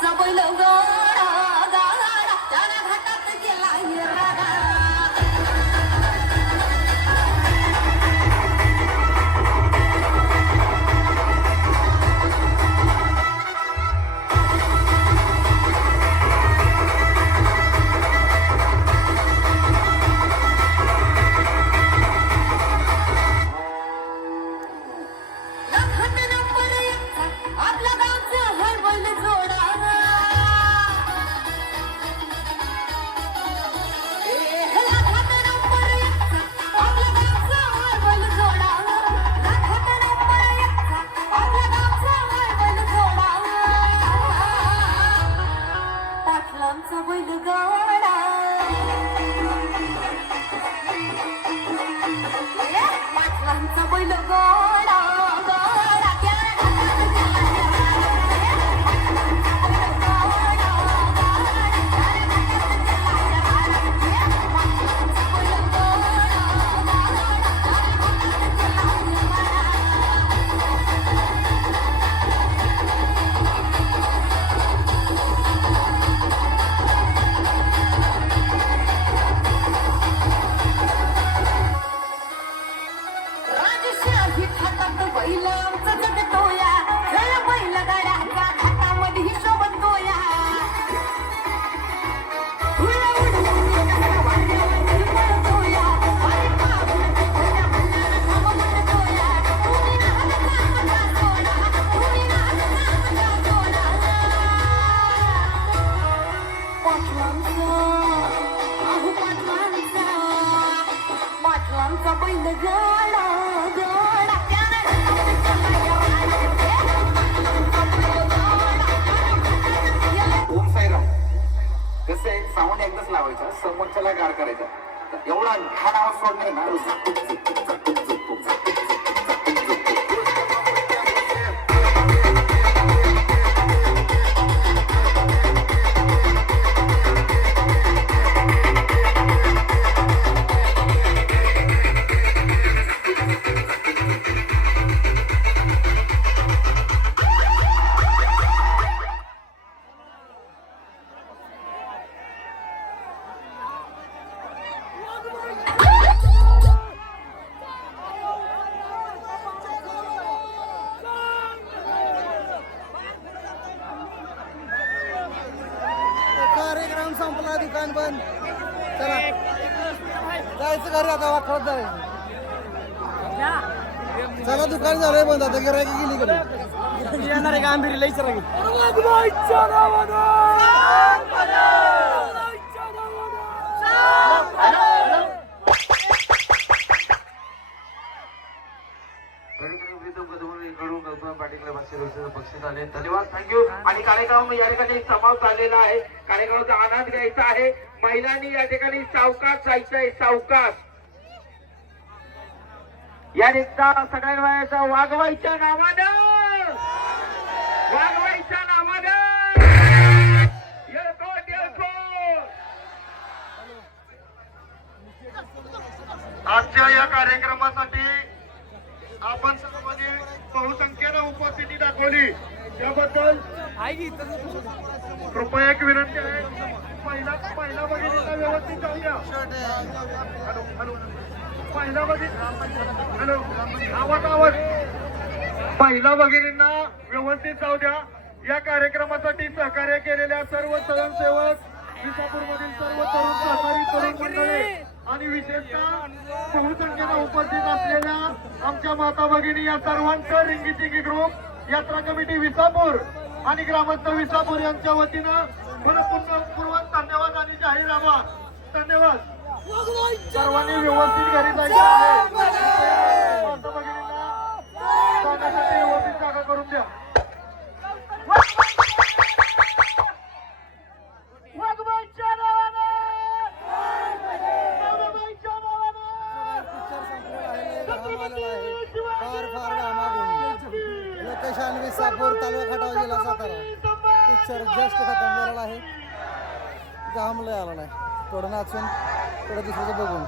Sao 落 Atlanta, boy, logo. पाटलांचा, अहो पाटलांचा, पाटलांचा बैल गाडा गाडा ओम साईराम. कसं एक साऊंड एकदाच लावायचा समोरच्याला गार करायचा. तर एवढा घाण आवाज सोडणार ना दुकान बंद चला. जायचं घरी आता वाखरत जायचं चला दुकान झालंय बंद आता गिरायकी गेली कडे येणार आहे का. आंबिरी पाचशे रुपये बक्षीस आले. धन्यवाद. थँक्यू आणि कार्यक्रम या ठिकाणी समाप्त झालेला आहे. कार्यक्रमाचा आनंद घ्यायचा आहे. महिलांनी या ठिकाणी सावकाश जायचं आहे सावकाश. या रिक्षा सगळ्यांना वागवायच्या नावानं. वागवायच्या नावानं. आजच्या या कार्यक्रमासाठी आपण सर्वांनी बहुसंख्येनं उपस्थिती दाखवली. त्याबद्दल कृपया एक विनंती आहे. पहिला पहिला बघितला व्यवस्थित जाऊया. पहिला बघित हॅलो. आवाज आवाज. पहिला वगैरेंना व्यवस्थित जाऊ द्या. या कार्यक्रमासाठी सहकार्य केलेल्या सर्व स्वयंसेवक विसापूरमधील सर्व तरुण सहकारी तरुण मंडळी आणि विशेषतः बहुसंख्येनं उपस्थित असलेल्या आमच्या माता भगिनी या सर्वांचं रिंगीचिंगी ग्रुप यात्रा कमिटी विसापूर आणि ग्रामस्थ विसापूर यांच्या वतीनं मनपूर्वक धन्यवाद आणि जाहीर आभार. धन्यवाद. सर्वांनी व्यवस्थित घरी जायचं आहे माता भगिनींना जाण्यासाठी व्यवस्थित जागा करून द्या वाघबाईच्या नावानं! वाघबाईच्या नावानं! फार फार घामाघूम लोकेशन विसापूर तालुका खटाव जिल्हा सातारा. पिक्चर जस्ट खतम झालेला आहे. घामलं आला नाही. थोडं नाचून थोडं दुसऱ्याचं बघून.